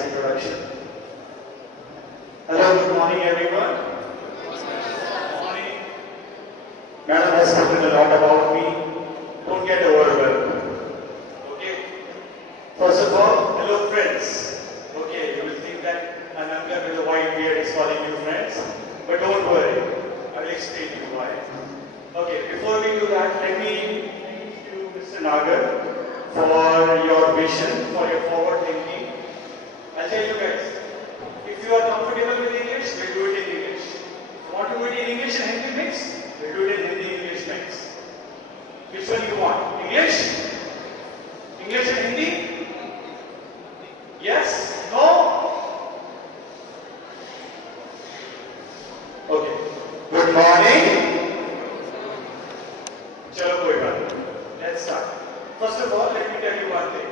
nice introduction. Hello, good morning everyone. Good morning. Madam has spoken a lot about me. Don't get overwhelmed. Okay. First of all, hello friends. Okay, you will think that an uncle with a white beard is calling you friends, but don't worry. I will explain to you why. Okay, before we do that, let me thank you, Mr. Nagar, for your vision, for your forward thinking. I'll tell you guys, if you are comfortable with English, we'll do it in English. If you want to do it in English and Hindi mix, we'll do it in Hindi-English mix. Which one you want? English? English and Hindi? Yes? No? Okay. Good morning. Chalo koi baat nahi. Let's start. First of all, let me tell you one thing.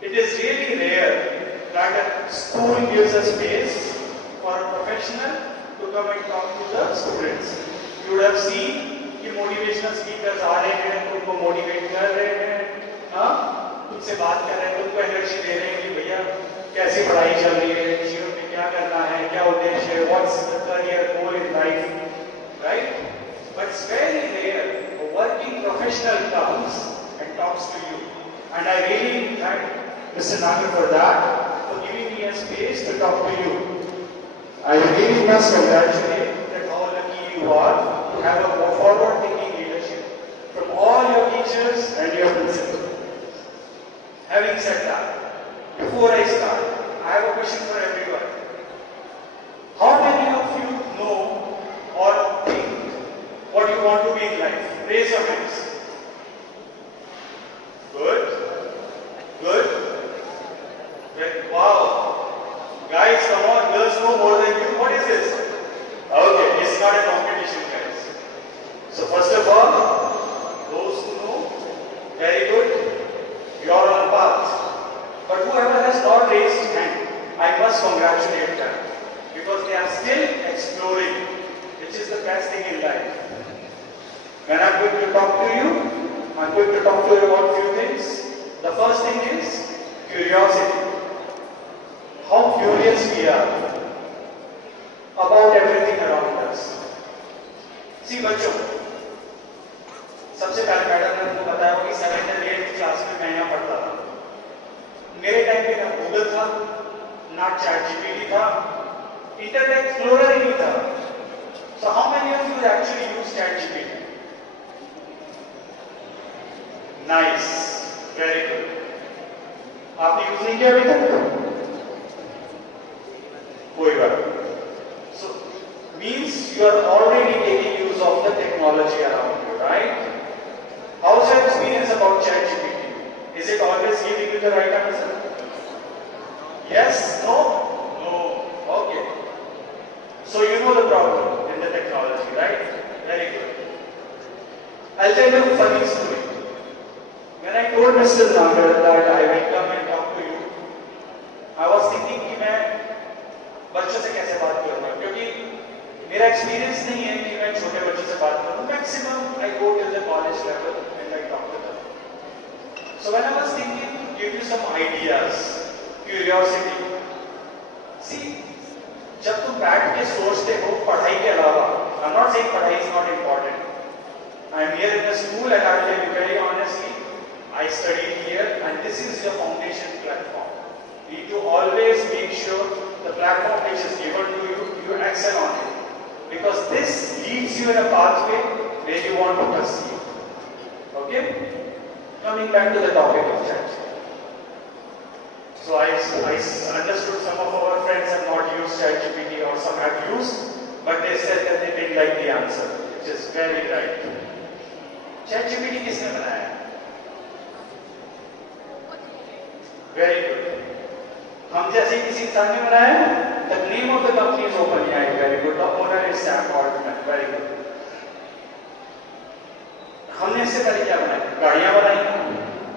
It is really rare that a school gives a space for a professional to come and talk to the students. You would have seen कि motivational speakers आ रहे हैं, तुमको motivate कर रहे हैं, हाँ, तुमसे बात कर रहे हैं, तुमको energy दे रहे हैं कि भैया कैसी पढ़ाई चल रही है, जीवन में क्या करना है, क्या उद्देश्य है, what's the career goal in life, right? But it's very rare a working professional comes and talks to you, and I really thank Mr. Nagar for that, for giving me a space to talk to you. I really must congratulate that how lucky you are to have a forward-thinking leadership from all your teachers and your principal. Having said that, before I start, I have a question for everyone. How many of you know or think what you want to be in life? Raise your hands. Good. Good. Wow. Guys, come on, girls know more than you. What is this? Okay, it's not a competition, guys. So first of all, those who know, very good. You are on path. But whoever has not raised hand, I must congratulate them because they are still exploring, which is the best thing in life. When I'm going to talk to you, I'm going to talk to you about a few things. The first thing is curiosity. How curious we are about everything around us. See बच्चों, सबसे पहले madam ने आपको बताया कि 7th and 8th class में मैं यहाँ पढ़ता था. मेरे टाइम पे ना गूगल था, ना चैट जीपीटी था, इंटरनेट एक्सप्लोरर ही नहीं था. So how many of you actually use chat GPT? Nice, very good. आपने यूज नहीं किया अभी तक? कोई बात. So means you are already taking use of the technology around you, right? How's your experience about ChatGPT? Is it always giving you the right answer? Yes? No? No. Okay. So you know the problem in the technology, right? Very good. I'll tell you a funny story. When I told Mr. Nagar that I will come and talk to you, I was thinking कि मैं बच्चों से कैसे बात करूँगा, क्योंकि मेरा experience नहीं है कि मैं छोटे बच्चों से बात करूँ. Maximum I go till the college level and I talk to them. So when I was thinking to give you some ideas, curiosity. See, जब तुम बैठ के सोचते हो पढ़ाई के अलावा, I'm not saying पढ़ाई is not important. I am here in the school and I will tell you very honestly, I studied here and this is your foundation platform. You need to always make sure the platform which is given to you, you excel on it. Because this leads you in a pathway where you want to pursue. Okay? Coming back to the topic of chat. So I understood some of our friends have not used ChatGPT or some have used, but they said that they didn't like the answer, which is very right. ChatGPT किसने बनाया? Very good. हम जैसे किसी इंसान ने बनाया? The name of the company is OpenAI. Very good. The owner is Sam Altman. Very good. हमने इससे पहले क्या बनाया? गाड़ियाँ बनाई,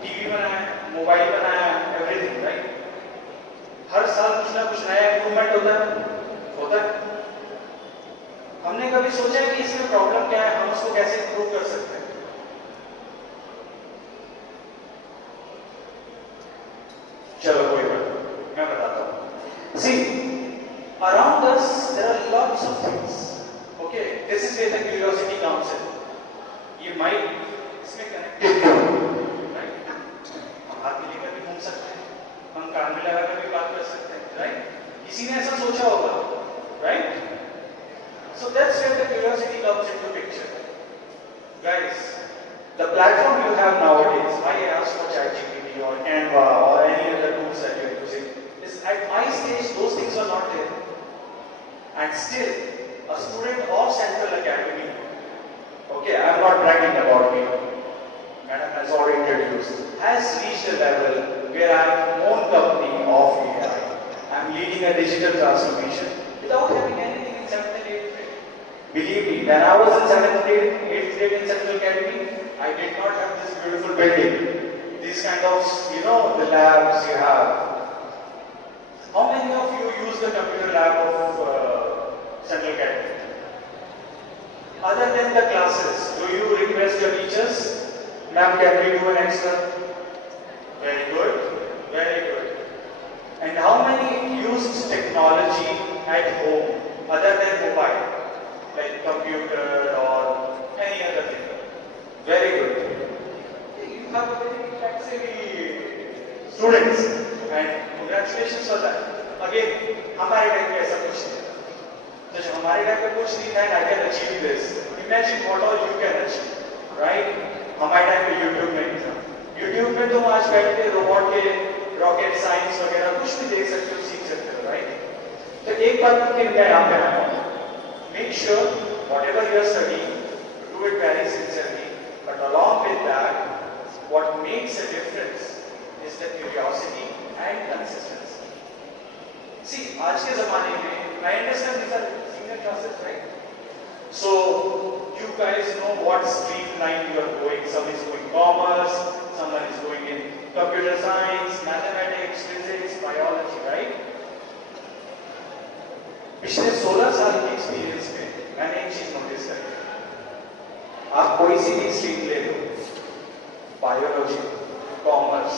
टीवी बनाया, मोबाइल बनाया, everything, right? हर साल कुछ ना कुछ नया इम्प्रूवमेंट होता है. हमने कभी सोचा है कि इसमें प्रॉब्लम क्या है, हम उसको कैसे इम्प्रूव कर सकते हैं? चलो कोई बात, मैं बताता See, around us there are lots of things. Okay, this is where the curiosity comes in. ये माइक इसमें कनेक्टेड क्यों, राइट? हम हाथ में लेकर भी घूम सकते हैं, हम कान में लगाकर भी बात कर सकते हैं, राइट? किसी ने ऐसा सोचा होगा, right? So that's where the curiosity comes into picture. Guys, the platform you have nowadays, why I asked for ChatGPT or Canva or any other tools that you are using, is at my stage those things were not there. And still, a student of Central Academy, okay, I am not bragging about me, Madam has already introduced, has reached a level where I am own company of AI. I am leading a digital transformation without having anything in 7th and 8th grade. Believe me, when I was in 7th grade, 8th grade in Central Academy, I did not have this beautiful building, these kind of, you know, the labs you have. How many of you use the computer lab of Central Academy? Other than the classes, do you request your teachers, ma'am, can we do an extra? Very good, very good. And how many used technology at home other than mobile, like computer or any other thing? Very good. You have a very tech-savvy students, and congratulations for that. Again, हमारे time में ऐसा कुछ नहीं था. तो जब हमारे time में कुछ नहीं था, I can achieve this. Imagine what all you can achieve, right? हमारे टाइम में YouTube नहीं था. YouTube में तुम आज बैठ के रोबोट के रॉकेट साइंस वगैरह कुछ भी देख सकते हो, सीख सकते हो, राइट? तो एक बात मैं यहाँ पे आया हूँ. Make sure whatever you are studying, do it very sincerely. But along with that, what makes a difference is the curiosity and consistency. See, आज के ज़माने में, I understand these are senior classes, right? So, you guys know what streamline you are going. Some is going commerce, someone is going in computer science, mathematics, physics, biology, right? पिछले 16 साल के experience में मैंने एक चीज notice करी. आप कोई सी भी स्ट्रीम ले लो, biology, commerce,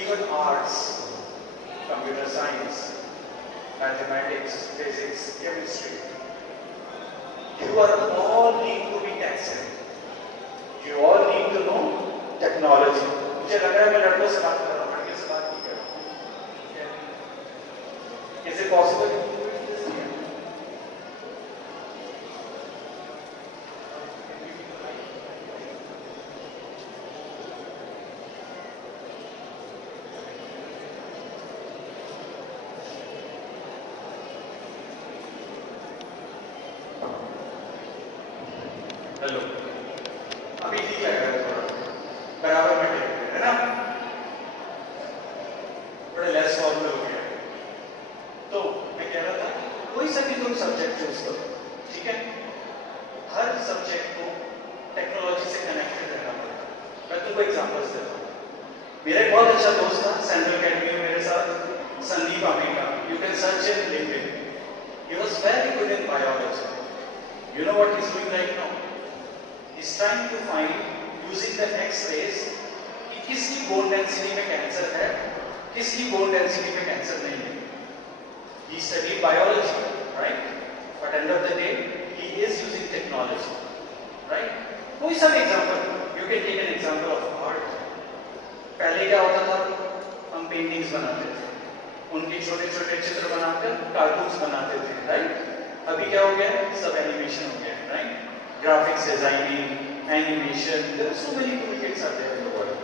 even arts, computer science, mathematics, physics, chemistry, you are all need to be tech-savvy. You all need to know technology. मुझे लग रहा है मैं लड़कों से बात कर रहा हूँ, लड़के से बात नहीं कर रहा हूँ. Is it possible? हेलो, अभी ठीक लग रहा है थोड़ा, बराबर में ठीक है ना? बड़े लेस फॉर्मल हो गया. तो मैं कह रहा था, कोई सा भी तुम सब्जेक्ट चूज करो, ठीक है? हर सब्जेक्ट को टेक्नोलॉजी से कनेक्टेड रहना पड़ता है. मैं तुमको एग्जांपल्स देता हूँ. मेरा एक बहुत अच्छा दोस्त था सेंट्रल अकेडमी में मेरे साथ, Sandeep Amega. You can search in LinkedIn. He was very good in biology. You know what he's doing right now? He's trying to find using the X-rays कि किसकी bone density में कैंसर है, किसकी bone density में cancer नहीं है. He studied biology, right? But end of the day, he is using technology, right? कोई सा भी example, you can take an example of art. पहले क्या होता था? हम paintings बनाते थे, उनके छोटे-छोटे चित्र बनाकर cartoons बनाते थे, right? अभी क्या हो गया? सब एनिमेशन हो गया, right? Graphics designing, animation, there are so many toolkits out there in the world.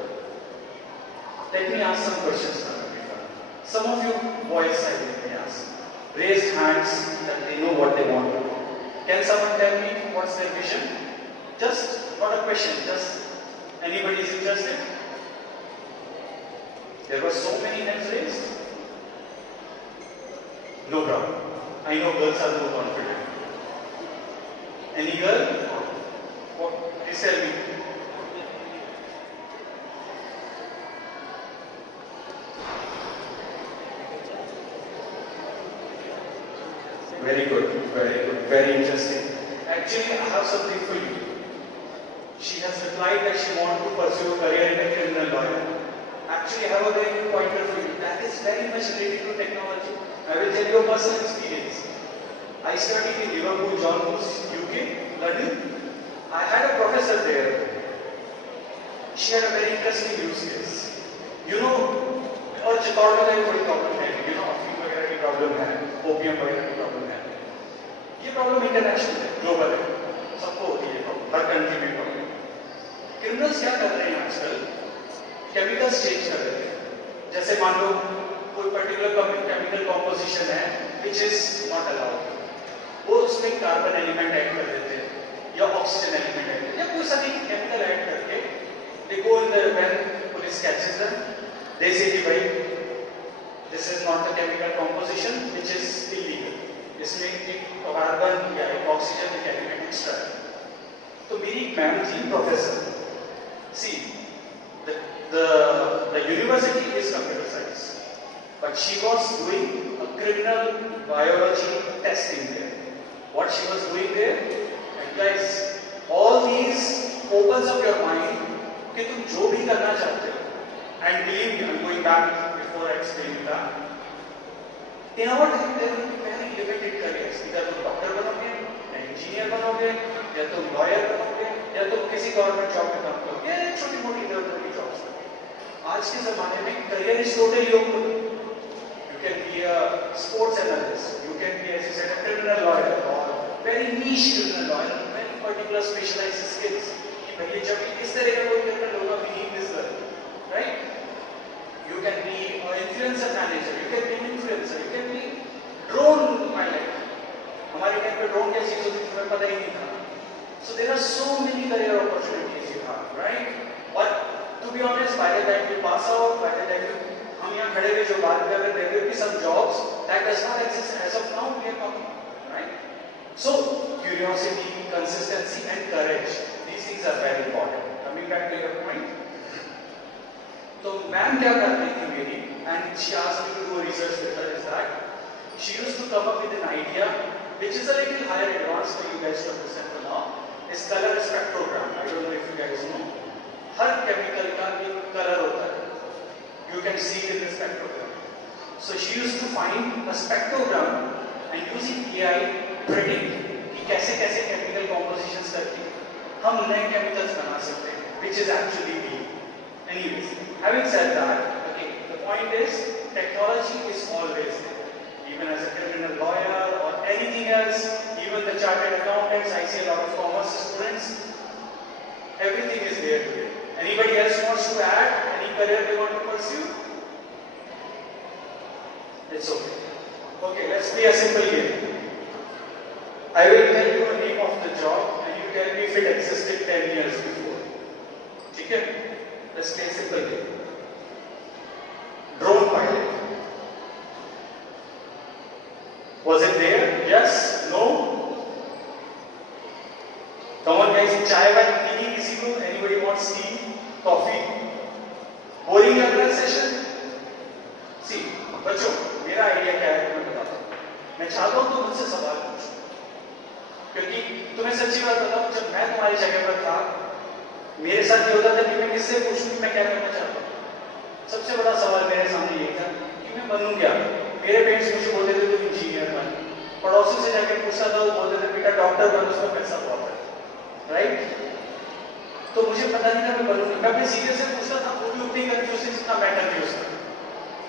Let me ask some questions now, everyone. Some of you boys, I let me ask. Raise hands that they know what they want to do. Can someone tell me what's their vision? Just not a question, just anybody is interested? There were so many hands raised. No problem. I know girls are more confident. Any girl? What? Please tell me. Very good, very good, very interesting. Actually, I have something for you. She has replied that she wants to pursue a career in a criminal lawyer. Actually, I have a very good pointer for you. That is very much related to technology. I will tell you a personal experience. I studied in Liverpool, John Moores, UK, London. I had a professor there. She had a very interesting use case. You know, और चित्तौड़गढ़ में बड़ी problem है. You know, अफीम वगैरह की problem है, opium वगैरह की प्रॉब्लम है. ये प्रॉब्लम इंटरनेशनल है, ग्लोबल है. सबको होती है प्रॉब्लम, हर कंट्री में प्रॉब्लम. क्रिमिनल्स क्या कर रहे हैं आजकल? केमिकल्स चेंज कर रहे हैं. जैसे मान लो कोई पर्टिकुलर केमिकल कॉम्पोजिशन है विच इज नॉट अलाउड, वो उसमें कार्बन एलिमेंट ऐड कर देते हैं या ऑक्सीजन एलिमेंट ऐड करते हैं या कोई सा भी केमिकल ऐड करके they go in the when police catches them, they say कि भाई this is not the chemical composition which is illegal, इसमें एक कार्बन या एक ऑक्सीजन एक एलिमेंट एक्स्ट्रा है. तो मेरी मैम थी professor. See, the university is computer science, but she was doing a criminal biology testing there. What she was doing there, and guys, all these opens up your mind कि तुम जो भी करना चाहते हो. And believe me, I'm going back before I explain that. In our time, there will be very limited careers. Either तुम doctor बनोगे, या इंजीनियर बनोगे, या तुम लॉयर बनोगे, या तुम किसी गवर्नमेंट जॉब में काम करोगे, या छोटी मोटी इधर उधर की जॉब्स. आज के जमाने में career is totally open. You can be a sports analyst. You can be, as you said, a criminal lawyer or very niche criminal lawyer, very particular specialized skills. भैया जब इस तरह का कोई क्रिमिनल होगा, we need this girl, right? You can be an influencer manager, you can be an influencer, you can be drone pilot. हमारे time पे drone क्या चीज होती थी हमें पता ही नहीं था. So there are so many career opportunities you have, right? But to be honest, by the time you pass out, by the time हम यहाँ खड़े हुए जो बात कर रहे हैं, there will be some jobs that does not exist as of now. We are talking, right? So curiosity, consistency, and courage. These things are very important. Coming back to your point, तो ma'am क्या कर रही थी मेरी, and she asked me to do a research with her, is that she used to come up with an idea which is a little higher advanced for you guys to understand for now. Is color spectrogram. I don't know if you guys know. Her chemical का एक color होता है. You can see it in the spectrogram. So she used to find a spectrogram and using AI predict कि कैसे कैसे chemical compositions करके हम नए chemicals बना सकते हैं, which is actually me. Anyways, having said that, okay, the point is technology is always there. Even as a criminal lawyer or anything else, even the chartered accountants, I see a lot of commerce students, everything is there today. Anybody else wants to add any career they want to pursue? It's okay. Okay, let's play a simple game. I will tell you the name of the job and you tell me if it existed 10 years before. Okay? Let's play a simple game. Drone pilot. Was it there? Yes? No? Come on guys, chai वाय पीनी किसी को? Anybody wants tea? Coffee? Boring लग रहा है session? See, बच्चों, मेरा idea क्या है मैं बताता हूँ. मैं चाहता हूँ तुम मुझसे सवाल पूछो, क्योंकि तुम्हें सच्ची बात बताऊँ, जब मैं तुम्हारी जगह पर था, मेरे साथ ये होता था कि मैं किससे पूछूं मैं क्या करना चाहता हूँ. सबसे बड़ा सवाल मेरे सामने ये था कि मैं बनूं क्या. मेरे पेरेंट्स मुझे बोलते थे तुम इंजीनियर बन. पड़ोसी से जाकर पूछता था, वो बोलते थे बेटा डॉक्टर बन, उसमें पैसा बहुत है, राइट? तो मुझे पता नहीं था मैं बनूंगा. मैं अपने सीनियर से पूछता था, वो भी उतनी कंफ्यूज थी जितना मैं कंफ्यूज था.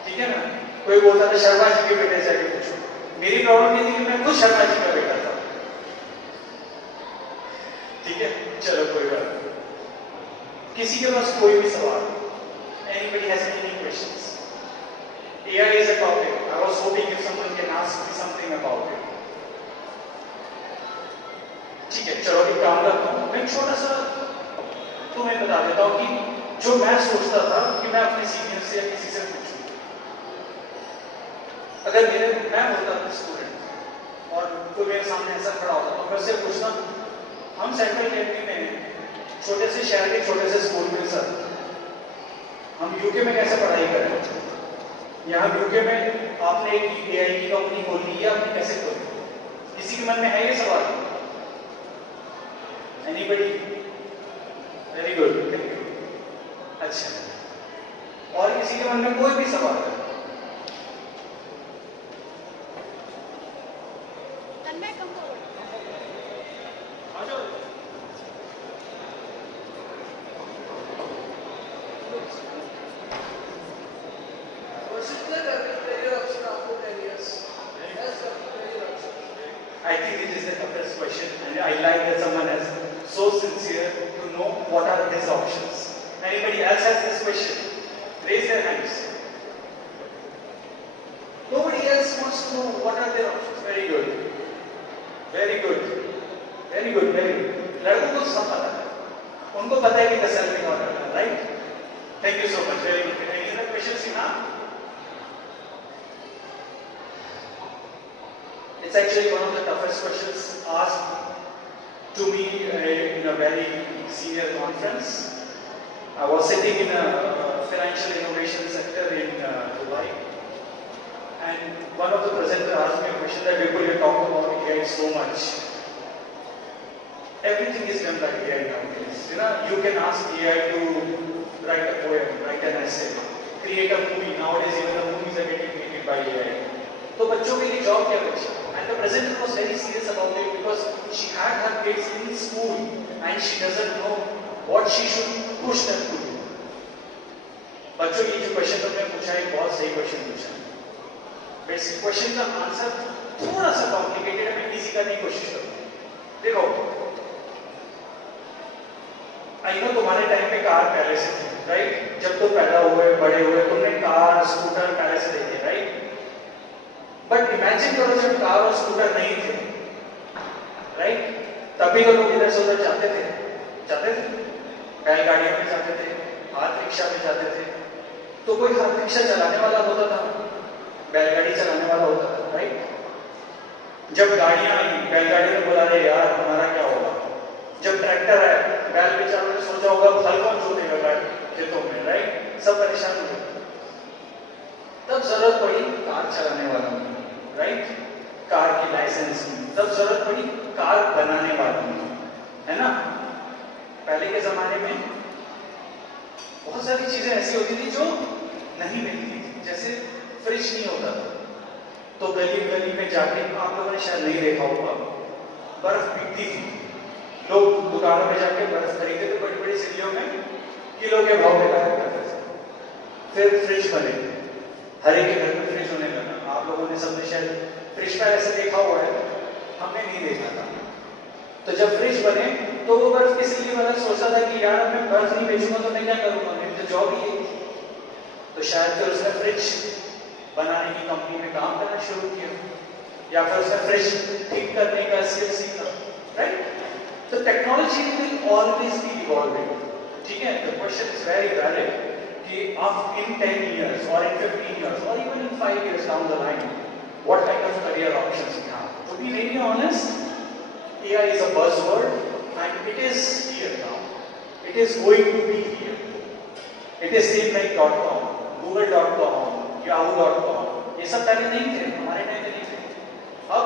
ठीक है ना? कोई बोलता था शर्मा जी के बेटे से जाके पूछो. मेरी प्रॉब्लम ये थी कि मैं खुद शर्मा जी का बेटा था. ठीक है, चलो कोई बात नहीं. किसी के पास कोई भी सवाल? Anybody has any questions? AI is a topic. I was hoping if someone can ask me something about it. ठीक है, चलो एक काम करता हूँ. मैं छोटा सा तुम्हें बता देता हूँ कि जो मैं सोचता था कि मैं अपने सीनियर से या किसी से पूछूं. अगर मैं होता था स्टूडेंट और कोई मेरे सामने ऐसा खड़ा होता तो मैं उससे पूछता, हम सेंट्रल कैंटीन में छोटे से शहर के छोटे से स्कूल में सर, हम यूके में कैसे पढ़ाई करें? यहाँ यूके में आपने एक एआई की कंपनी खोली है, आपने कैसे खोली? किसी के मन में है ये सवाल? एनीबडी? Very good. अच्छा, और किसी के मन में कोई भी सवाल है? I think it is the toughest question, and I like that someone is so sincere to know what are his options. Anybody else has this question? Raise their hands. Nobody else wants to know what are their options. Very good. Very good. Very good. Very good. लड़कों को सब पता है. उनको पता है कि कसर में कौन करना है, right? Thank you so much. Very good. Any other questions you have? It's actually one of the toughest questions asked to me in a very senior conference. I was sitting in a financial innovation sector in Dubai, and one of the presenters asked me a question that Vipul, you talked about AI so much. Everything is done by AI nowadays. You can ask AI to write a poem, write an essay, create a movie. Nowadays, even the movies are getting created by AI. तो बच्चों के लिए job क्या बची? And the presenter was very serious about it because she had her kids in school and she doesn't know what she should push them to do. बच्चों ये जो question तुमने पूछा है बहुत सही क्वेश्चन पूछा है. बेसिक क्वेश्चन का आंसर थोड़ा सा कॉम्प्लिकेटेड है, मैं इजी करने की कोशिश करूंगा. देखो, आई नो तुम्हारे टाइम पे कार पहले से थी, राइट? जब तुम पैदा हुए बड़े हुए तुमने कार स्कूटर पहले से देखे, राइट? बट इमेजिन करो जब कार और स्कूटर नहीं थे, राइट? तभी तो लोग इधर से उधर जाते थे. बैलगाड़ियों में जाते थे, हाथ रिक्शा में जाते थे. तो कोई हाथ रिक्शा चलाने वाला होता था, बैलगाड़ी चलाने वाला होता था, राइट? जब गाड़ियां आई, बैलगाड़ी में बोला रहे यार हमारा क्या होगा. जब ट्रैक्टर आया, बैल बेचारों ने सोचा होगा फल कौन जोतेगा खेतों में, राइट? सब परेशान हुए. तब जरूरत पड़ी कार चलाने वालों की, राइट? कार की लाइसेंस की. तब जरूरत पड़ी कार बनाने वालों की, है ना? पहले के जमाने में बहुत सारी चीजें ऐसी होती थी जो नहीं मिलती थी. जैसे फ्रिज नहीं होता था, तो गली गली में जाके, आप लोगों ने शायद नहीं देखा होगा, बर्फ बिकती थी. लोग दुकानों में जाके बर्फ खरीदते थे, बड़ी बड़ी सिटियों में किलो के भाव में खरीदा करते थे. फिर फ्रिज बने, हर एक के घर में फ्रिज होने लगा. आप लोगों ने सबने शायद फ्रिज पर ऐसे देखा हुआ है, हमने नहीं देखा था. तो जब फ्रिज बने तो वो बर्फ किसी लिए वाला सोचता था कि यार मैं बर्फ नहीं बेचूंगा तो मैं क्या करूंगा, मेरी तो जॉब ही है. तो शायद फिर उसने फ्रिज बनाने की कंपनी में काम करना शुरू किया, या फिर उसने फ्रिज ठीक करने का स्किल सीखा, राइट? तो technology will always be evolving. ठीक है, the question is very valid कि of in 10 years or in 15 years or even in 5 years down the line, what kind of career options we have. To be very honest, AI is a buzzword and it is here now. It is going to be here. It is same like .com, google.com, yahoo.com. ये सब पहले नहीं थे, हमारे time में नहीं थे. अब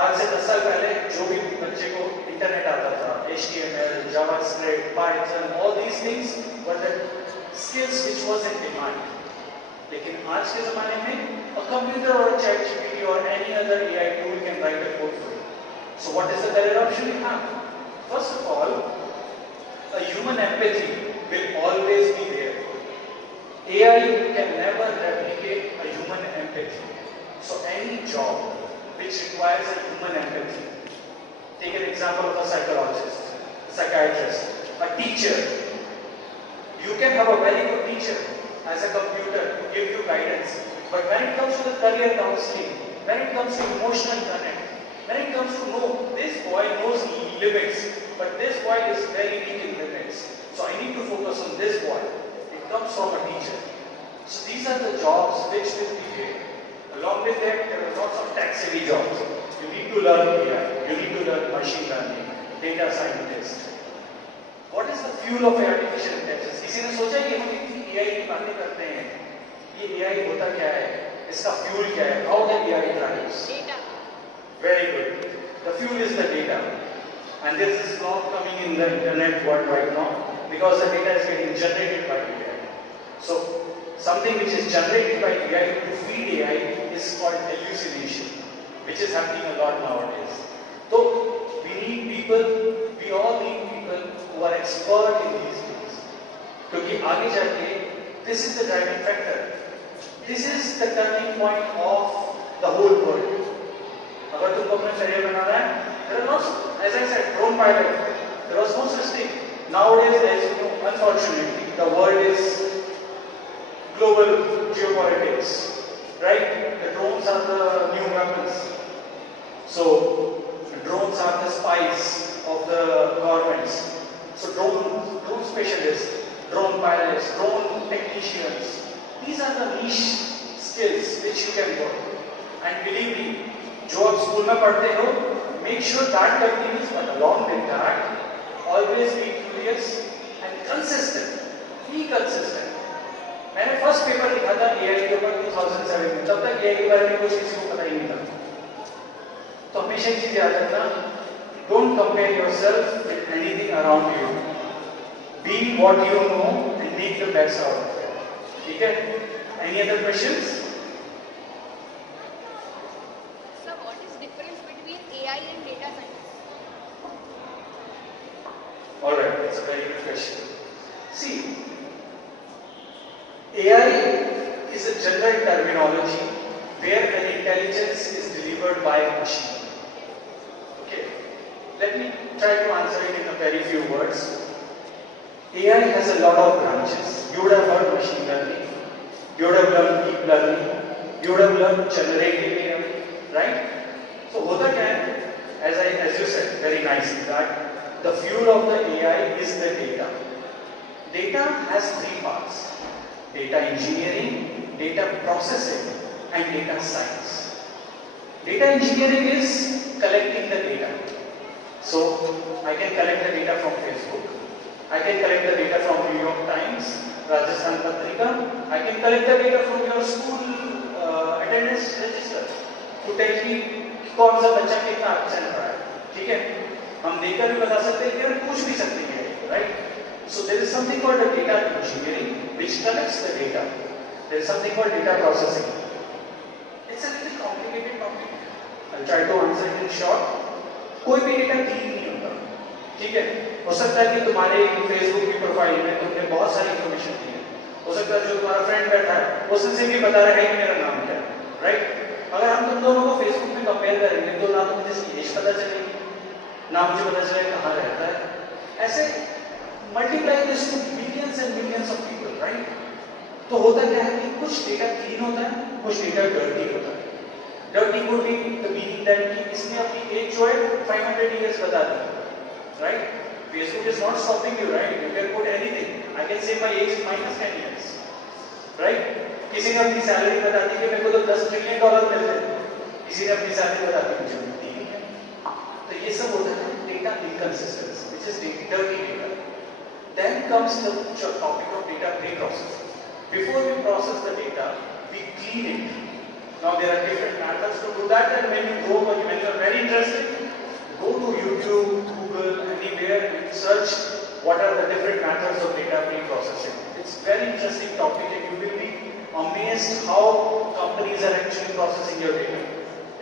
आज से 10 साल पहले जो भी बच्चे को इंटरनेट आता था, HTML, JavaScript, Python, all these things were the skills which was in demand. लेकिन आज के ज़माने में a computer or a ChatGPT or any other AI tool can write a code for you. So what is the career option you have? First of all, a human empathy will always be there. AI can never replicate a human empathy. So any job which requires a human empathy. Take an example of a psychologist, a psychiatrist, a teacher. You can have a very good teacher as a computer to give you guidance. But when it comes to the career counseling, when it comes to emotional connect, when it comes to know this boy knows limits, but this boy is very weak in limits. So I need to focus on this boy. It comes from a teacher. So these are the jobs which will be here. Along with that, there are lots of tech-savvy jobs. You need to learn AI, you need to learn machine learning, data scientist. What is the fuel of artificial intelligence? किसी ने सोचा कि हम इतनी AI की बातें करते हैं, ये AI होता क्या है, इसका fuel क्या है? How the AI drives? Data. Very good. The fuel is the data, and there is this law coming in the internet world right now because the data is getting generated by AI. So something which is generated by AI to feed AI is called hallucination, which is happening a lot nowadays. So we need people, we all need people who are expert in these things. Because आगे जाके this is the driving factor. This is the turning point of the whole world. अगर तुमको अपना career बनाना है, there are lots, as I said, drone pilot. There was no such thing. Nowadays, as you know, unfortunately, the world is global geopolitics, right? The drones are the new weapons. So, drones are the spies of the governments. So, drone specialists, drone pilots, drone technicians, these are the niche skills which you can work. And believe me, जो आप school में पढ़ते हो, make sure that continues, but along with that, always be curious and consistent. Be consistent. मैंने first paper लिखा था AI के ऊपर 2007 में, तब तक AI के बारे में कुछ किसी को पता ही नहीं था। तो हमेशा चीज याद रखना, don't compare yourself with anything around you. Be what you know and make the best out of it. ठीक है? Any other questions? Sir, what is difference between AI and data science? All right, it's a very good question. See, AI is a general terminology where an intelligence is delivered by a machine. Okay, let me try to answer it in a very few words. AI has a lot of branches. You would have heard machine learning, you would have learned deep learning, you would have learned generative AI, right? So, hota kya hai? As you said very nicely, that the fuel of the AI is the data. Data has three parts: data engineering, data processing, and data science. Data engineering is collecting the data. So, I can collect the data from Facebook, I can collect the data from New York Times, Rajasthan Patrika, I can collect the data from your school attendance register to tell me कौन सा बच्चा कितना absent रहा है, ठीक है? हम देखकर भी बता सकते हैं कि हम पूछ भी सकते हैं, right? So there is something called a data engineering which collects the data. There is something called data processing. It's a little complicated topic. I'll try to answer it in short. कोई भी data clean नहीं होता, ठीक है? हो सकता है कि तुम्हारे फेसबुक की प्रोफाइल में तुमने बहुत सारी इन्फॉर्मेशन दी है, हो सकता है जो तुम्हारा फ्रेंड बैठा है उसने से भी बता रहा है कि मेरा नाम क्या है, राइट? अगर हम तुम दोनों को फेसबुक में कंपेयर करेंगे तो ना तो मुझे इसकी एज पता चलेगी, ना मुझे पता चलेगा कहाँ रहता है। ऐसे multiply this to millions and millions of people, right? तो होता क्या है कि कुछ डेटा क्लीन होता है, कुछ डेटा डर्टी होता है। Dirty would be the meaning that कि इसने अपनी एज जो है 500 years बता दी, right? Facebook is not stopping you, right? You can put anything. I can say my age is -10 years, right? किसी ने अपनी सैलरी बता दी कि मेरे को तो $10 ट्रिलियन मिलते हैं, किसी ने अपनी सैलरी बता दी मुझे मिलती ही नहीं। तो ये सब होता है data inconsistency, which is dirty data. Then comes the topic of data pre-processing. Before we process the data, we clean it. Now there are different methods to do that, and when you are very interested, go to YouTube, Google, anywhere, and search what are the different methods of data pre-processing. It's a very interesting topic, and you will be amazed how companies are actually processing your data.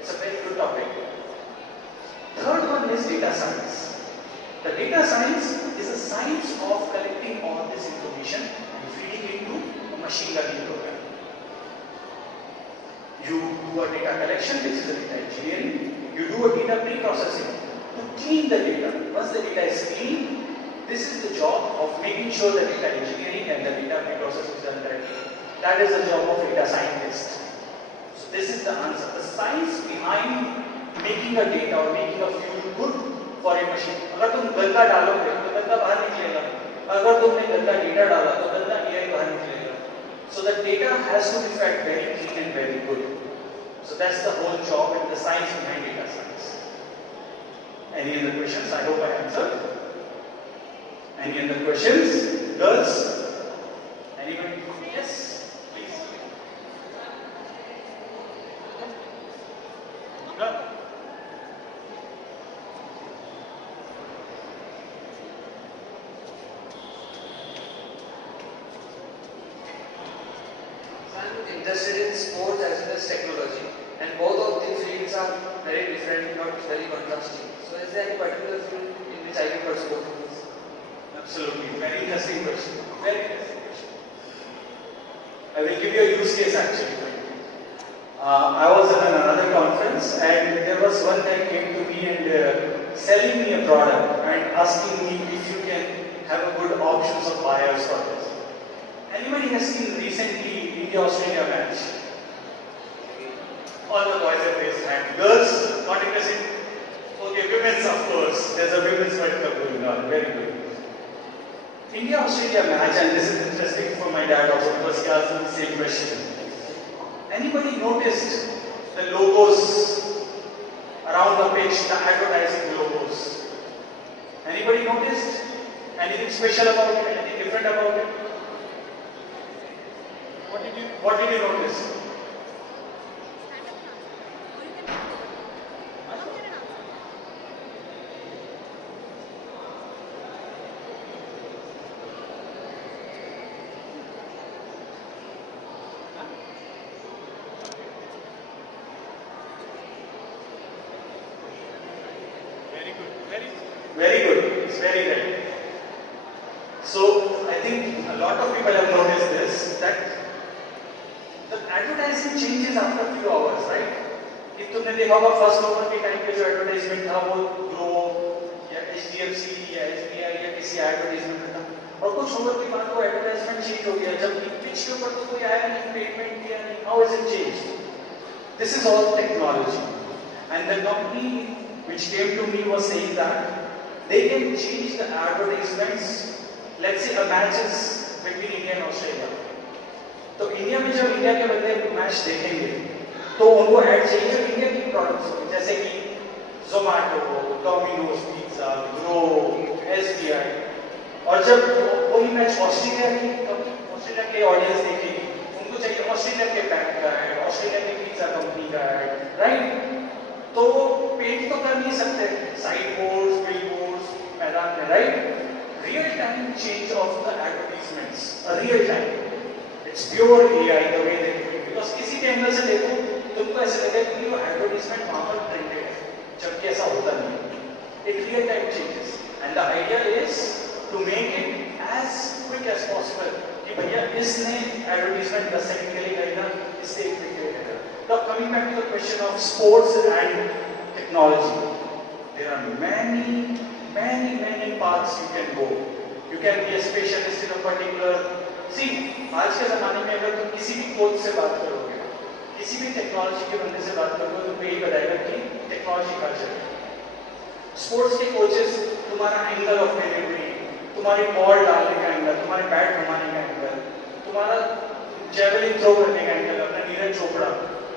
It's a very good topic. Third one is data science. The data science is a science of collecting all this information and feeding it to a machine learning program. You do a data collection, which is a data engineering. You do a data pre-processing to clean the data. Once the data is clean, this is the job of making sure the data engineering and the data pre-processing is done correctly. That is the job of data scientist. So this is the answer. The science behind making a data or making a fuel good for a machine. अगर तुम गंदा डालोगे तो गंदा बाहर निकलेगा. अगर तुमने गंदा डेटा डाला तो गंदा AI बाहर निकलेगा. So the data has to be fed very clean and very good. So that's the whole job and the science behind data science. Any other questions? I hope I answered. Any other questions? Girls? Anybody? Yes? Please. No. technology, and both of these fields are very different, not very contrasting. So is there any particular field in which I can pursue both of these? Absolutely. Very interesting question. Very interesting question. I will give you a use case actually. I was at another conference and there was one guy came to me and selling me a product and asking me if you can have a good options of buyers for this. Anybody has seen recently India-Australia match? All the boys have raised hand. Girls, not interested? Okay, women's of course. There's a women's World Cup going on. Very good. India-Australia match, and this is interesting for my dad also because he asked me the same question. Anybody noticed the logos around the pitch, the advertising logos? Anybody noticed? Anything special about it? Anything different about it? What did you notice? Very good. It's very right. So I think a lot of people have noticed this that the advertising changes after a few hours, right? कि तुमने देखा होगा first over के time पे जो advertisement था वो grow या HDFC या SBI या किसी एडवर्टाइजमेंट में था और कुछ ओवर के बाद वो एडवर्टाइजमेंट चेंज हो गया जबकि पिच के ऊपर तो कोई आया नहीं पेमेंट किया नहीं how is it change this is all technology and the company which came to me was saying that they can change the advertisements. Let's say a match is between India and Australia. तो India में जब India के बंदे match देखेंगे तो उनको add चाहिए जो इंडिया की प्रोडक्ट्स हो जैसे कि Zomato, Domino's pizza, grow, SBI और जब वही मैच ऑस्ट्रेलिया के ऑडियंस देखेगी उनको चाहिए ऑस्ट्रेलिया के बैंक का ऐड, ऑस्ट्रेलिया की पिज्जा कंपनी का ऐड, राइट? तो वो पेड तो कर नहीं सकते साइड बोर्ड्स, बिल बोर्ड्स मैदान में, right? Real time change of the advertisements, real time it's pure AI the way they do it because किसी के एंगल से देखो तुमको ऐसे लगेगा कि वो एडवर्टाइजमेंट वहां पर प्रिंटेड है जबकि ऐसा होता नहीं है। It real time changes and the idea is to make it as quick as possible कि भैया इसने एडवर्टाइजमेंट 10 सेकंड के लिए करेगा इससे 1 मिनट के लिए करेगा। Now coming back to the question of sports and technology, there are many paths you can go. You can be a specialist in a particular. See, आज के ज़माने में अगर तुम किसी भी कोच से बात करोगे, किसी भी टेक्नोलॉजी के बंदे से बात करोगे, तो यही बताएगा कि टेक्नोलॉजी का चल। स्पोर्ट्स के कोचेस तुम्हारा एंगल ऑफ डिलीवरी, तुम्हारी बॉल डालने का एंगल, तुम्हारे बैट घुमाने का एंगल, तुम्हारा जेवलिन थ्रो करने का एंगल, अपना नीरज चोपड़ा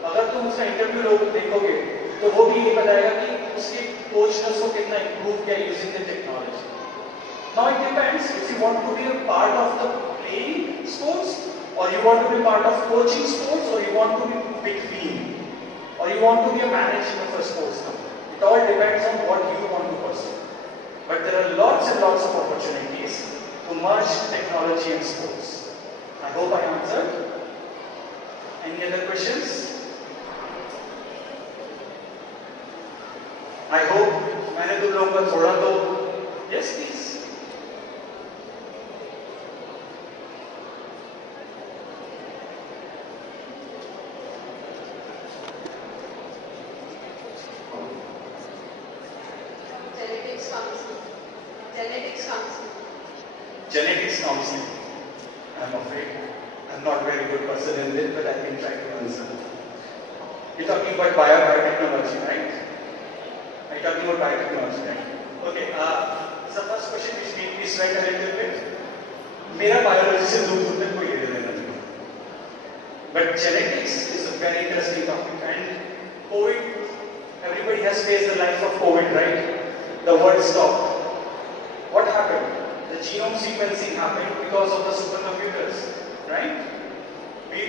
अगर तुम उसका इंटरव्यू लोग देखोगे तो वो भी ये बताएगा कि उसके कोच ने उसको कितना इंप्रूव किया using the technology. Now it depends if you want to be a part of the playing sports or you want to be part of coaching sports or you want to be between or you want to be a manager of a sports company. It all depends on what you want to pursue but there are lots and lots of opportunities to merge technology and sports. I hope I answered. Any other questions? I hope मैंने तुम लोगों का थोड़ा तो yes please. Genetics counseling. I'm afraid I'm not very good person in this, but I can try to answer. You're talking about biotechnology, right? Are you talking about biotechnology, right? Okay. So first question which made me sweat a little bit. मेरा biology से दूर तक कोई लेना देना नहीं. But genetics is a very interesting topic. And COVID, everybody has faced the life of COVID, right? The world stopped. What happened? The genome sequencing happened because of the supercomputers, right? We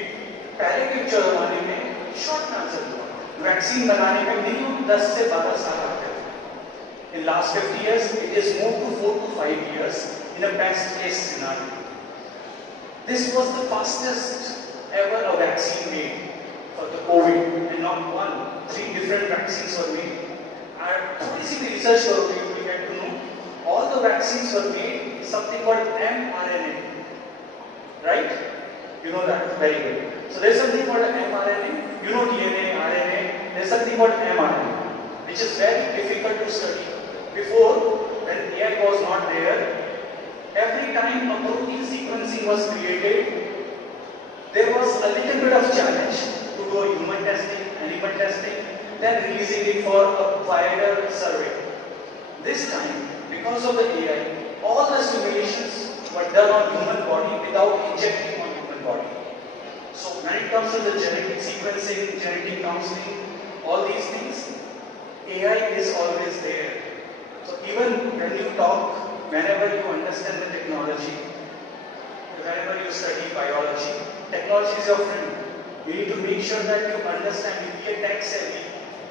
पहले के जमाने में short answer हुआ. Vaccine बनाने में minimum 10 से 12 साल लगते थे. In last 50 years, it is moved to 4 to 5 years in a best case scenario. This was the fastest ever a vaccine made for the COVID, and not one, 3 different vaccines were made. And थोड़ी सी भी research करोगे, you will get to know all the vaccines were made with something called mRNA, right? You know that very good. So there's something called mRNA. You know DNA, RNA. There's something called mRNA, which is very difficult to study. Before, when AI was not there, every time a protein sequencing was created, there was a little bit of challenge to do a human testing, animal testing, then releasing it for a wider survey. This time, because of the AI, all the simulations were done on human body without injecting on human body. So when it comes to the genetic sequencing, genetic counseling, all these things, AI is always there. So even when you talk, whenever you understand the technology, whenever you study biology, technology is your friend. You need to make sure that you understand, you be a tech savvy,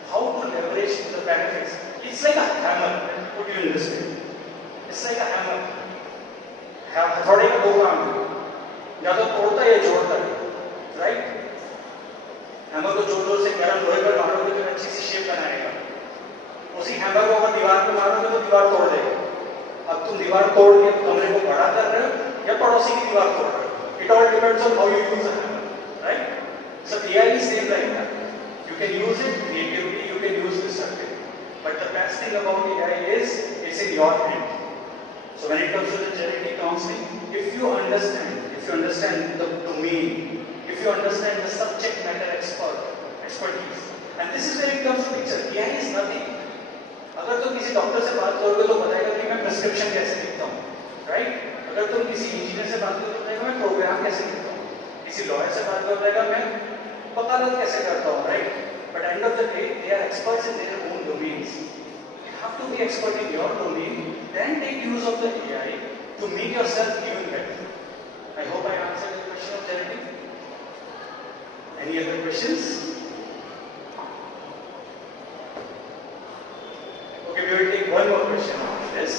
how to leverage the benefits. It's like a hammer, let me put you in this way. It's like a hammer. हथौड़े का 2 काम है, या तो तोड़ता है या जोड़ता है, राइट? हैमर को जोर जोर से गर्म लोहे पर मारोगे तो अच्छी सी शेप बनाएगा। उसी हैमर को अगर दीवार पे मारोगे तो दीवार तोड़ देगा। अब तुम दीवार तोड़ के कमरे को बड़ा कर रहे हो या पड़ोसी की दीवार तोड़ रहे हो? It all depends on how you use a hammer, right? So AI is same like that. You can use it creatively, you can use this subject. But the best thing about AI is it's in your hand. So when it comes to the genetic counseling, if you understand the domain, if you understand the subject matter expertise, and this is where it comes to picture. AI is nothing. अगर तुम किसी doctor से बात करोगे तो बताएगा कि मैं प्रिस्क्रिप्शन कैसे लिखता हूँ, राइट? अगर तुम किसी इंजीनियर से बात करोगे तो बताएगा मैं प्रोग्राम कैसे लिखता हूँ, किसी लॉयर से बात करोगे बताएगा मैं वकालत कैसे करता हूँ, right? But end of the day, they are experts in their own domains. You have to be expert in your domain, then take use of the AI to make yourself even better. I hope I answered the question of genetic. Any other questions? Okay, we will take one more question after this.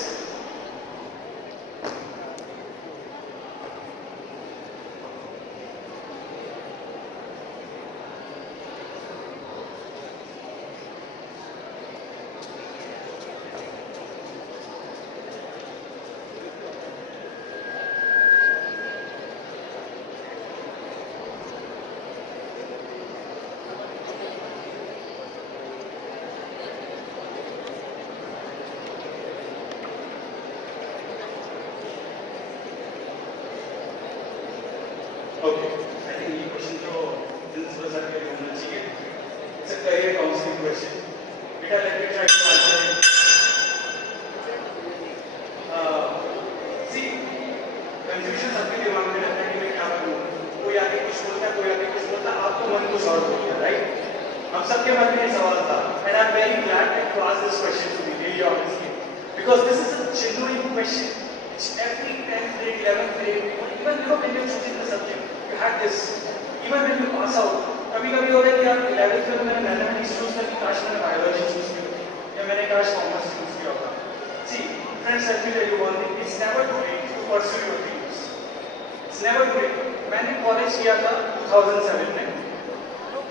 Okay, I think ये question तो principal sir के लिए होना चाहिए. It's a career counseling question. बेटा, let me try to answer it. See, confusion सबके दिमाग में रहता है कि मैं क्या करूँ. कोई आगे कुछ बोलता है, कोई आगे कुछ बोलता है. आपको मन कुछ और बोल दिया, right? हम सबके मन में ये सवाल था. And I'm very glad that you asked this question to me, really honestly, because this is a genuine question. Which every 10th grade, 11th grade, even when you're choosing the subject, you had this. Even when you pass out, कभी-कभी होता है कि आप 11th में मैंने mathematics choose करी, काश मैंने बायोलॉजी चूज की होती, या मैंने काश कॉमर्स चूज किया होता. See, friends, let me tell you one thing. It's never too late to pursue your dreams. It's never too late. मैंने कॉलेज किया था 2007 में.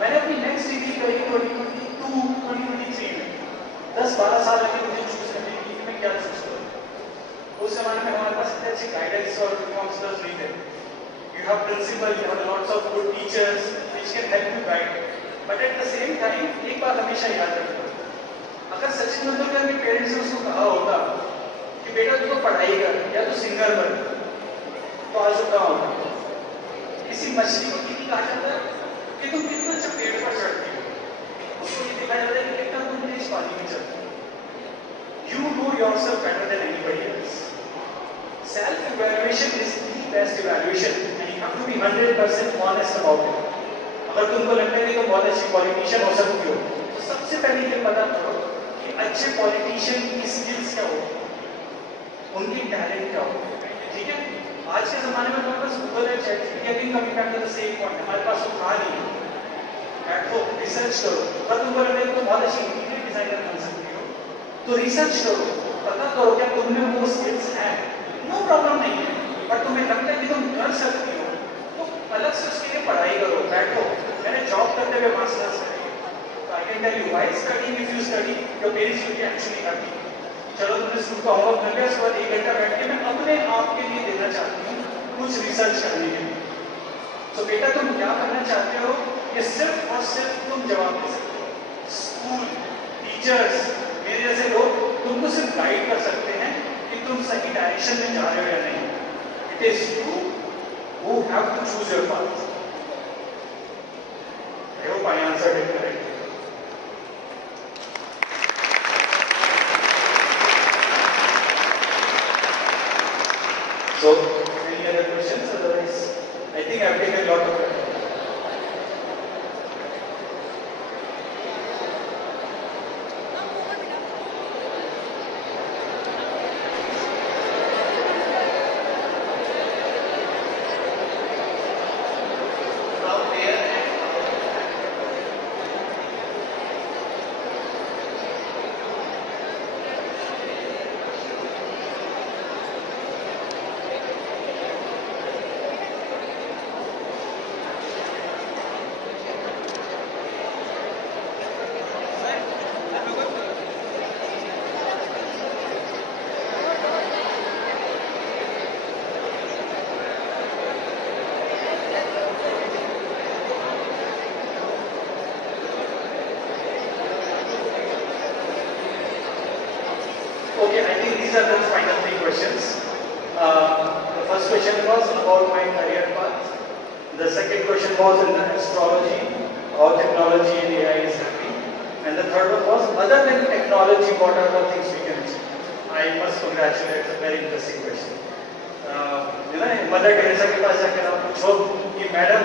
मैंने अपनी नेक्स्ट डिग्री करी 2022, 2023 में. 10-12 साल लगे मुझे चूज करने के लिए मैं क्या चूज करूँ. उस जमाने में हमारे पास इतने अच्छे गाइडेंस और काउंसलर्स नहीं थे. You have principal, you have lots of good teachers which can help you guide. But at the same time, एक बात हमेशा याद रखो. अगर सचिन तेंदुलकर के पेरेंट्स ने उसको कहा होता कि बेटा तू तो पढ़ाई कर या तू सिंगर बन, तो आज वो कहाँ होता? किसी मछली को कितनी कहा जाता है कि तुम कितना अच्छा पेड़ पर चढ़ती हो, उसको ये दिखाया जाता है कि कितना तुम तेज पानी में चढ़ती हो. You know yourself better than anybody else. Self-evaluation is the best evaluation, and you have to be 100% honest about it. अगर तुमको लगता है कि तुम बहुत अच्छी पॉलिटिशियन हो सकती हो, तो सबसे पहले ये पता करो कि अच्छे पॉलिटिशियन की स्किल्स क्या होती है, उनकी टैलेंट क्या होती है. ठीक है? आज के ज़माने में हमारे पास गूगल है, chat GPT, coming back to the same point, हमारे पास वो था नहीं. बैठो, रिसर्च करो. अगर तुमको लगता है कि तुम बहुत अच्छी इंटीरियर डिजाइनर बन सकती हो, तो रिसर्च करो, पता करो क्या तुमने वो स्किल्स हैं. नो प्रॉब्लम नहीं है, पर तुम्हें लगता है कि तुम कर सकती हो, तो अलग से उसके लिए पढ़ाई करो, बैठो, मैंने जॉब करते हुए मास्टर्स करी, तो I can tell you why studying, if you study your parents will be actually happy. चलो तुमने स्कूल का होमवर्क कर लिया, उसके बाद 1 घंटा बैठ के मैं अपने आप के लिए देना चाहती हूँ कुछ रिसर्च करने के लिए। तो बेटा तुम क्या करना चाहते हो, ये सिर्फ और सिर्फ तुम जवाब दे सकते हो। स्कूल, टीचर्स, मेरे जैसे लोग तुमको सिर्फ गाइड कर सकते हैं कि तुम सही डायरेक्शन में जा रहे हो या नहीं। It is you who have to choose your path. I hope I answered it correctly. So, any other questions? Otherwise, I think I've taken a lot of time. Okay, I think these are the final 3 questions. The first question was about my career path. The second question was in the astrology, how technology and AI is helping. And the third one was, other than technology, what are the things we can achieve? I must congratulate, it's a very interesting question. Mother Teresa के पास जाकर आप पूछो कि madam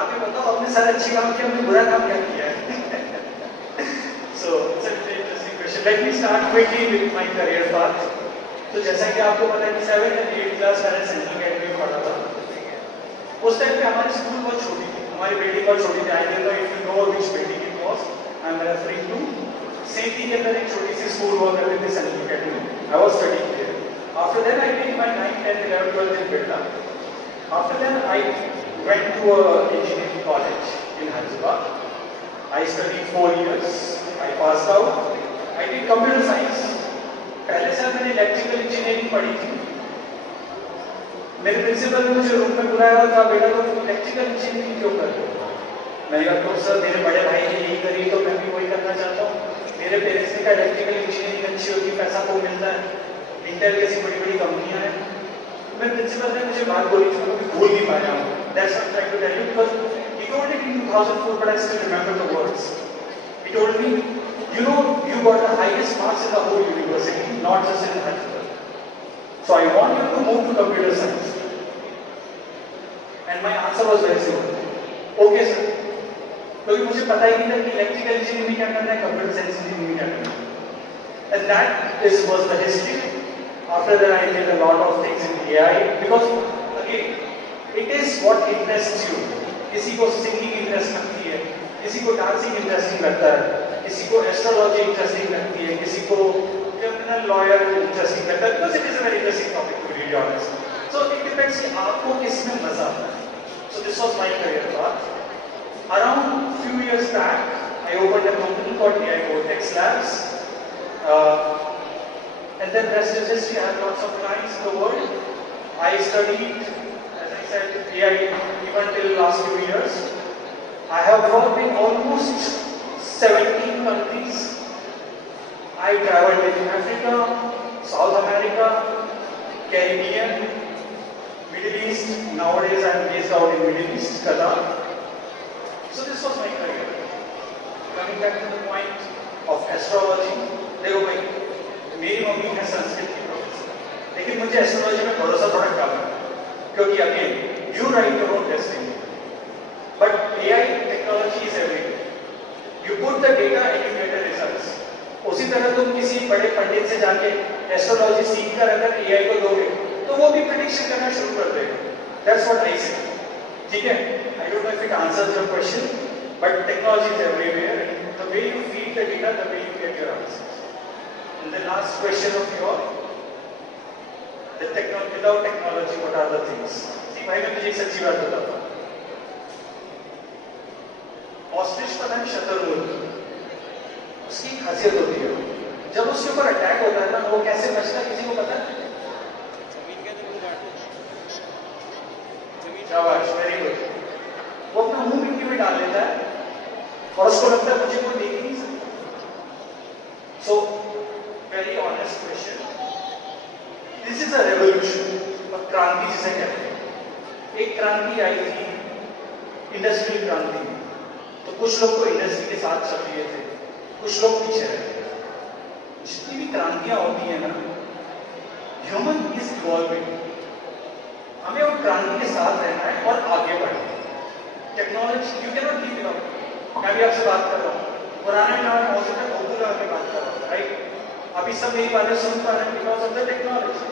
आप ये बताओ आपने सारा अच्छी काम किया, हमने बुरा काम क्या किया है? So it's a very interesting question. Let me start quickly with my career path. तो जैसा कि आपको पता है कि 7th and 8th क्लास मैंने सेंट्रल अकेडमी में पढ़ा था। उस टाइम पे हमारी स्कूल बहुत छोटी थी, हमारी बिल्डिंग बहुत छोटी थी। I don't know if you know which building it was. I am referring to Sethi के अंदर एक छोटी सी स्कूल हुआ करती थी central academy. I was studying there. After that I did my 9th, 10th, 11th, 12th in Birla. After that I went to a engineering college in Hyderabad. I studied 4 years. I passed out. I did computer science. पहले साल मैंने electrical engineering पढ़ी थी। मेरे principal ने मुझे room में बुलाया और कहा बेटा तुम इलेक्ट्रिकल इंजीनियरिंग क्यों कर रहे हो? मैंने कहा तो सर मेरे बड़े भाई ने यही करी तो मैं भी वही करना चाहता हूँ। मेरे पेरेंट्स ने कहा इलेक्ट्रिकल इंजीनियरिंग अच्छी होगी, पैसा खूब मिलता है, इंटेल जैसी बड़ी बड़ी कंपनियां हैं। मैं प्रिंसिपल ने मुझे बात बोली थी, मैं भूल नहीं पाया हूँ। That's what I'm trying to tell you because he told it in 2004, but I still remember the words. He told me, you know, you got the highest marks in the whole university, not just in Hyderabad. So I want you to move to computer science. And my answer was very simple. Okay, sir. क्योंकि मुझे पता ही नहीं था कि electrical engineering में क्या करना है, कंप्यूटर साइंस इंजीनियरिंग में क्या करना है। And that was the history. After that, I did a lot of things in AI because again, it is what interests you. किसी को singing interest लगती है, किसी को dancing interesting लगता है, किसी को astrology interesting लगती है, किसी को criminal lawyer interesting लगता है because it is a very interesting topic to be really honest. So it depends कि आपको किसमें मजा आता है. So this was my career path. Around few years back, I opened a company called AI Vortex Labs. And then rest is history. I have lots of clients in the world. I studied, as I said, AI even till last few years. I have worked in almost 17 countries. I traveled in Africa, South America, Caribbean, Middle East. Nowadays I am based out in Middle East, Qatar. So this was my career. Coming back to the point of astrology, देखो भाई मेरी mummy है संस्कृत की professor, लेकिन मुझे astrology में भरोसा थोड़ा कम है क्योंकि again you right your own destiny, but AI technology is everywhere. You put the data and you get the results. उसी तरह तुम किसी बड़े पंडित से जाके एस्ट्रोलॉजी सीख कर अगर एआई को दोगे तो वो भी प्रेडिक्शन करना शुरू कर देगा. दैट्स व्हाट आई से. ठीक है, आई don't know if it answers your question, but technology is everywhere. The way you feed the data, the way you get your answers. And the last question of yours, without technology, what are the things? See, भाई मैं तुझे एक सच्ची बात बताता हूँ. कुछ पता नहीं शतरमुर्ग, उसकी एक खासियत होती है, जब उसके ऊपर अटैक होता है ना, वो कैसे बचता है किसी को पता है? शाबाश, वेरी गुड। वो अपना मुंह मिट्टी में डाल लेता है और उसको लगता है मुझे कोई देख ही नहीं सकता। So very honest question, this is a revolution, और क्रांति जिसे कहते हैं। एक क्रांति आई थी इंडस्ट्रियल क्रांति, तो कुछ लोग तो इंडस्ट्री के साथ चल रहे थे, कुछ लोग पीछे रह गए। जितनी भी क्रांतियां होती हैं ना, ह्यूमन इज इवॉल्विंग, हमें उन क्रांति के साथ रहना है और आगे बढ़ना है। Technology you can not keep it up. मैं भी आपसे बात कर रहा हूँ, पुराने टाइम में हो सकता है गोकुल में बात कर रहा हूँ, राइट? अभी सब यही बातें सुन पा रहे हैं बिकॉज ऑफ द टेक्नोलॉजी।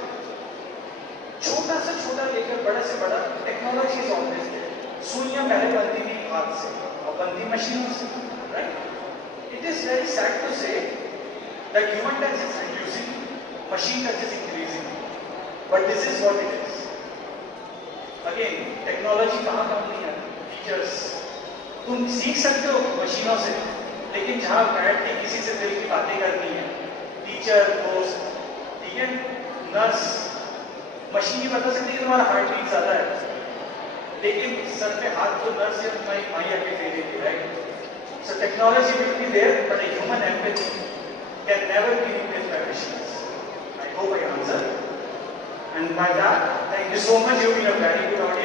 छोटा से छोटा लेकर बड़े से बड़ा टेक्नोलॉजी इज ऑलवेज देयर। सुइयां पहले बनती थी हाथ से और बनती मशीनों से, right? It is very sad to say that human touch is reducing, machine touch is increasing, but this is what it is. Again technology कहाँ काम नहीं आती? टीचर्स, तुम सीख सकते हो मशीनों से, लेकिन जहाँ बैठ के किसी से दिल की बातें करनी है, टीचर, दोस्त, ठीक है, नर्स, मशीन ही बता सकती है कि तुम्हारा हार्ट बीट ज्यादा है, लेकिन सर पे हाथ तो नर्स या तुम्हारी माई आके दे देती, right? So technology will be there, but a human empathy can never be replaced by machines. I hope I answered. And by that, thank you so much. You've been a very good audience.